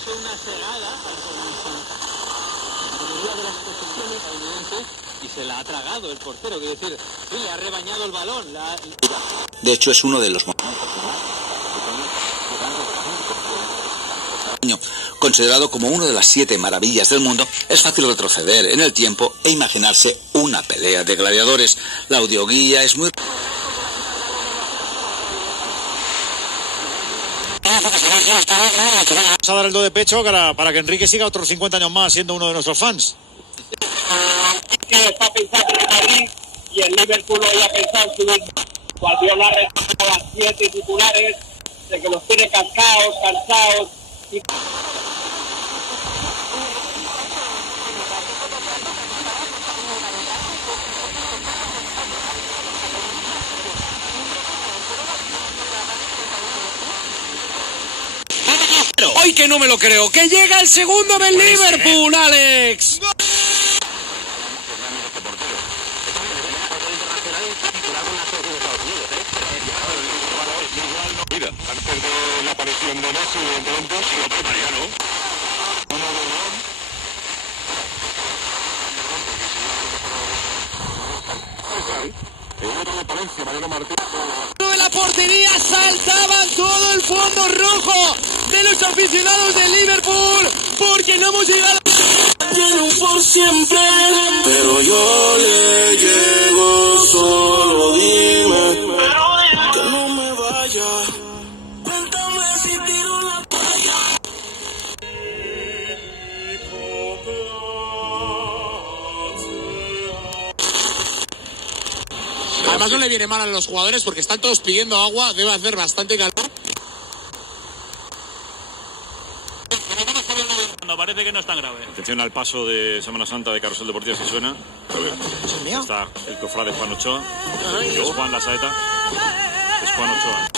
hecho una cegada la mayoría de las posiciones estadounidenses y se la ha tragado el portero, quiere decir, sí, le ha rebañado el balón. De hecho, es uno de los considerado como una de las 7 maravillas del mundo. Es fácil retroceder en el tiempo e imaginarse una pelea de gladiadores. La audioguía es muy... Vamos a dar el do de pecho para que Enrique siga otros 50 años más siendo uno de nuestros fans. Está pensando en Madrid y el Liverpool hoy ha pensado en subir. Guardiola a las 7 titulares de que los tiene cascados, cansados. Hoy que no me lo creo, que llega el segundo del Liverpool, Alex. Mira, antes de la aparición de Messi, evidentemente, si lo toca ya, ¿no? De la portería saltaba todo el fondo rojo de los aficionados de Liverpool, porque no hemos llegado. Lleno por siempre, pero yo le llego, solo dime que no me vaya. Cuéntame si tiro la toalla. Además no le viene mal a los jugadores porque están todos pidiendo agua, debe hacer bastante calor. Parece que no es tan grave. Atención al paso de Semana Santa de Carrusel Deportivo, si suena. A ver. Está el cofrade Juan Ochoa. Es Juan la Saeta. Es Juan Ochoa.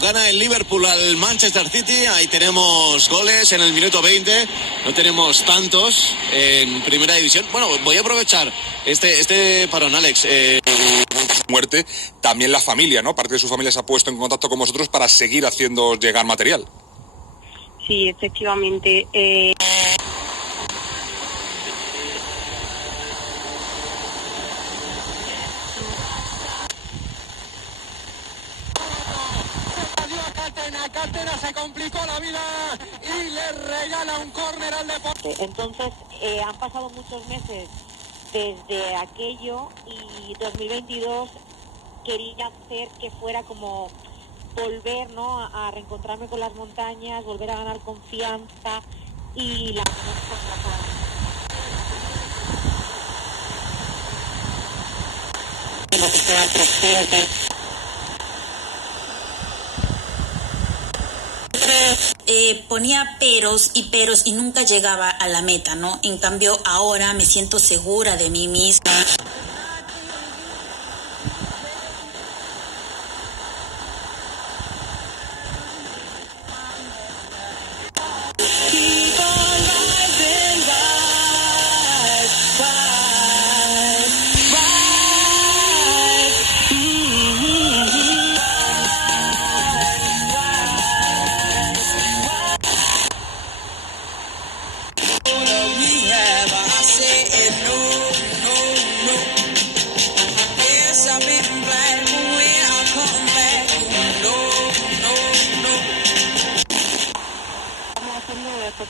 Gana el Liverpool al Manchester City. Ahí tenemos goles en el minuto 20. No tenemos tantos en primera división. Bueno, voy a aprovechar este parón, Alex. Muerte, también la familia, ¿no? Parte de su familia se ha puesto en contacto con vosotros para seguir haciendo llegar material. Sí, efectivamente. Catena se complicó la vida y le regala un córner al Deportivo. Entonces han pasado muchos meses desde aquello y 2022 quería hacer que fuera como volver, ¿no?, a reencontrarme con las montañas, volver a ganar confianza y la ponía peros y nunca llegaba a la meta, ¿no? En cambio, ahora me siento segura de mí misma.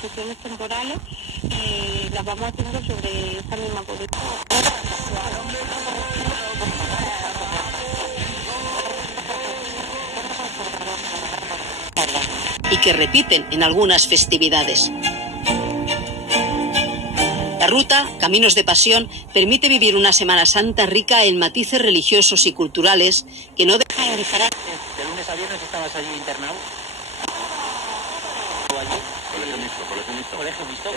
posiciones temporales las vamos haciendo sobre esta misma posición. Y que repiten en algunas festividades. La ruta, Caminos de Pasión, permite vivir una Semana Santa rica en matices religiosos y culturales que no dejan de disparar. ¿De lunes a viernes estabas allí internado? Colegio mixto.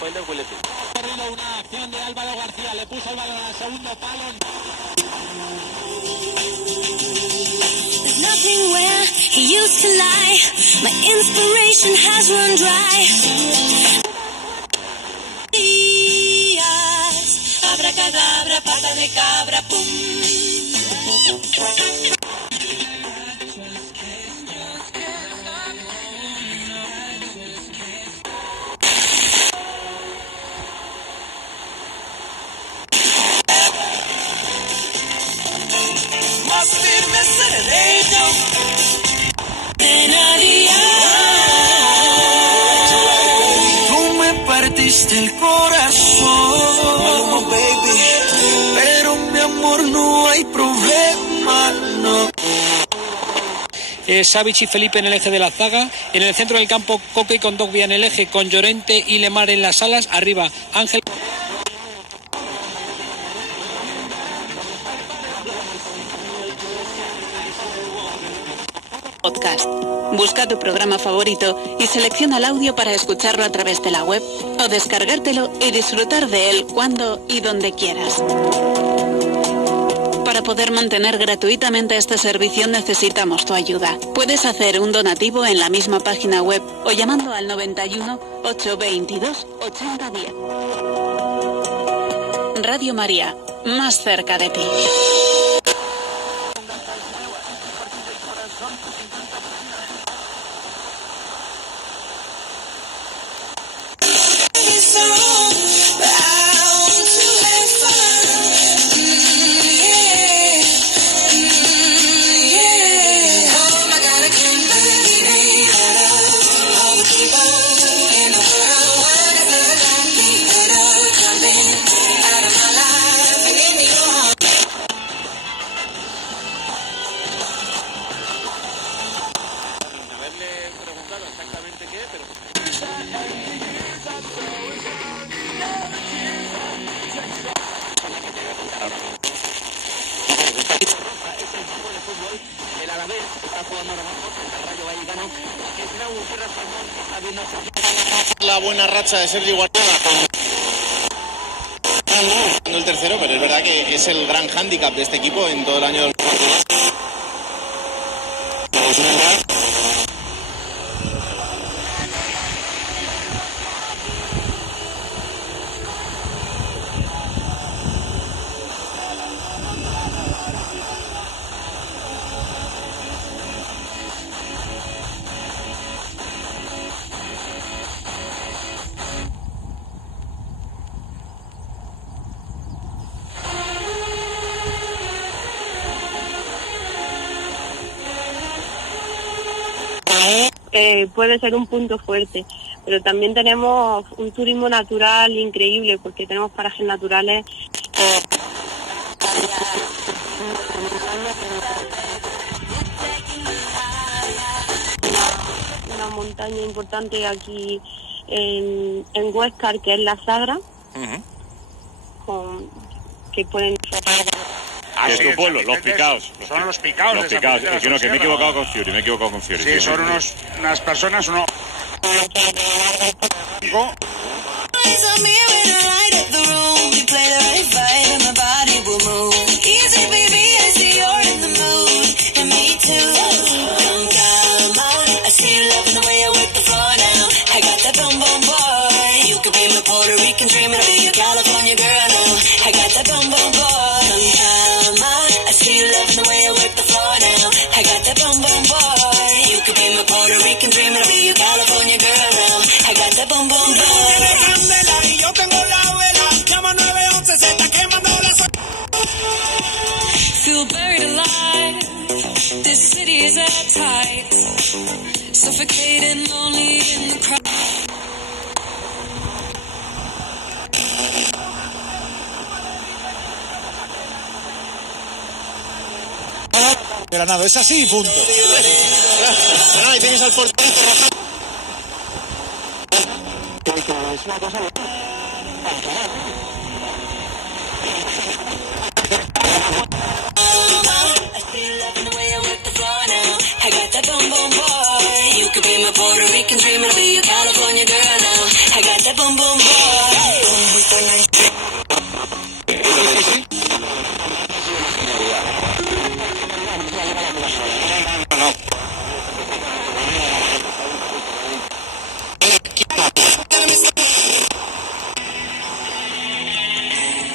Foiler huele tú. Corrido una acción de Álvaro García, le puso el balón al segundo palo. There's nothing where he used to lie. My inspiration has run dry. Abracadabra, pata de cabra, pum. Más firme seré yo de nadie. Tú me partiste el corazón, baby, pero mi amor no hay problema, no. Savic y Felipe en el eje de la zaga, en el centro del campo Coque y Kondogbia en el eje, con Llorente y Lemar en las alas, arriba Ángel. Podcast. Busca tu programa favorito y selecciona el audio para escucharlo a través de la web o descargártelo y disfrutar de él cuando y donde quieras. Para poder mantener gratuitamente este servicio necesitamos tu ayuda. Puedes hacer un donativo en la misma página web o llamando al 91 822 8010. Radio María, más cerca de ti. La buena racha de Sergi Guardiola el tercero, pero es verdad que es el gran hándicap de este equipo en todo el año. Puede ser un punto fuerte, pero también tenemos un turismo natural increíble porque tenemos parajes naturales. Una montaña importante aquí en Huéscar, que es la Sagra, que pueden... Es tu pueblo, los Picaos. Son los Picaos. Los Picaos. Es que no, que me he equivocado con Fiori, Sí, son unas personas, Feel buried alive. This city is at tight. Suffocating lonely in the crowd. Granado, es así y punto. Ahí tienes al portero. Es una cosa...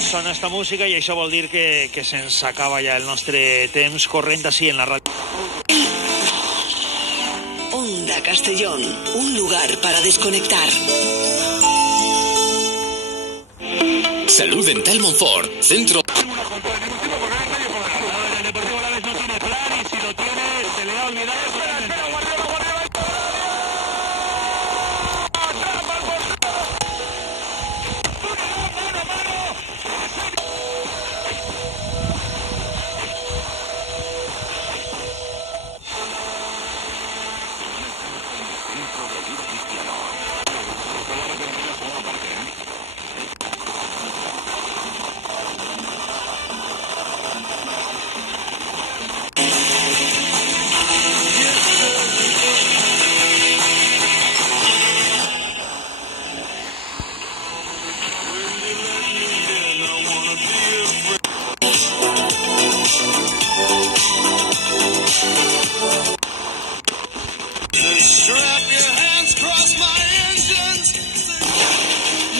Sona esta música i això vol dir que se'ns acaba ja el nostre temps corrent així en la ràdio. Onda Castellón, un lugar para desconectar. Salud Dental Monfort, centro...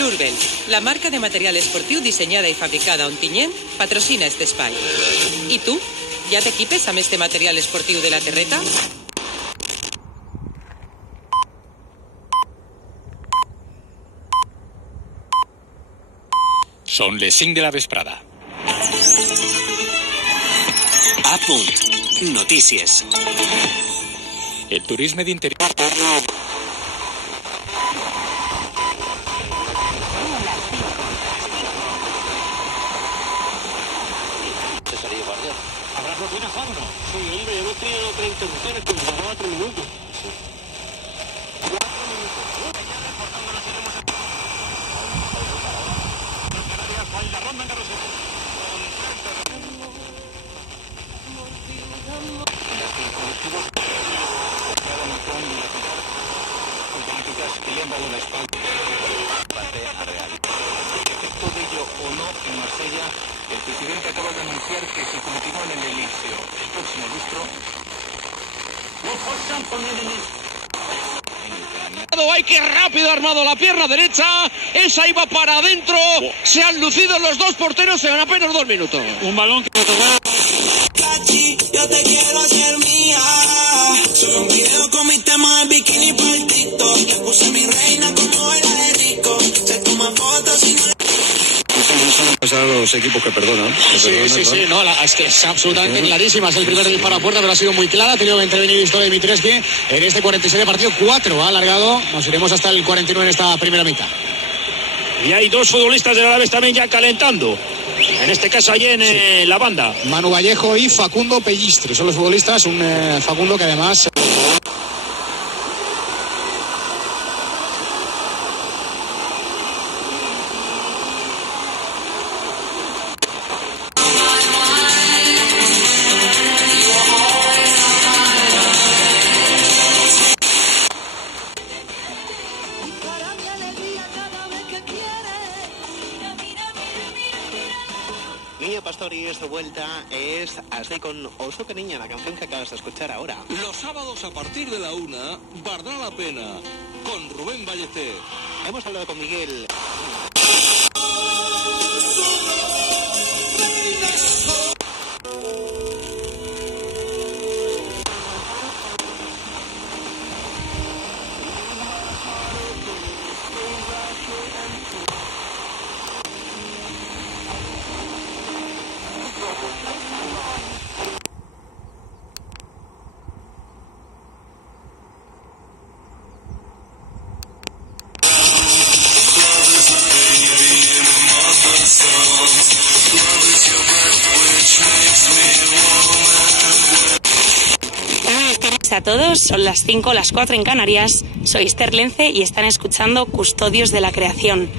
Lurbel, la marca de material esportiu dissenyada i fabricada a Ontinyent, patrocina este espai. I tu, ja t'equipes amb este material esportiu de la terreta? Són les 5 de la vesprada. A punt. Notícies. El turisme d'interior... ¡Ay, qué rápido ha armado la pierna derecha! Esa iba para adentro. Se han lucido los dos porteros en apenas 2 minutos. Un balón que... Yo te quiero ser mía. Subí un video con mi tema de bikini para el TikTok. Le puse mi reina como era de rico. Se toma fotos y no le... A los equipos que perdonan. Sí, no, es que es absolutamente clarísima. Es el primer disparo a puerta, pero ha sido muy clara. Ha tenido que intervenir Dimitrescu en este 46 de partido. 4 ha alargado. Nos iremos hasta el 49 en esta primera mitad. Y hay 2 futbolistas del Alavés también ya calentando. En este caso allí en la banda. Manu Vallejo y Facundo Pellistre son los futbolistas. Un Facundo que además... Niña Pastori, esta vuelta es Así con Oso que Niña, la canción que acabas de escuchar ahora. Los sábados a partir de la 1, Valdrá la Pena, con Rubén Ballester. Hemos hablado con Miguel. A todos, son las 5, las 4 en Canarias. Soy Esther Lence y están escuchando Custodios de la Creación.